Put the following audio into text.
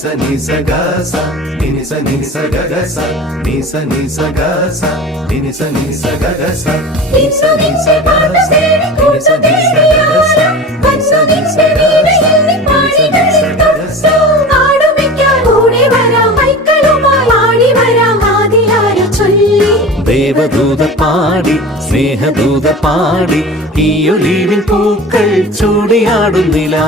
sa ni sa ga sa ni sa ga ga sa ni sa ga sa ni sa ga ga sa ദേവദൂത പാടി സ്നേഹദൂത പാടി ഈ olivine പൂക്കൾ ചൂടിയാടുന്നില്ല.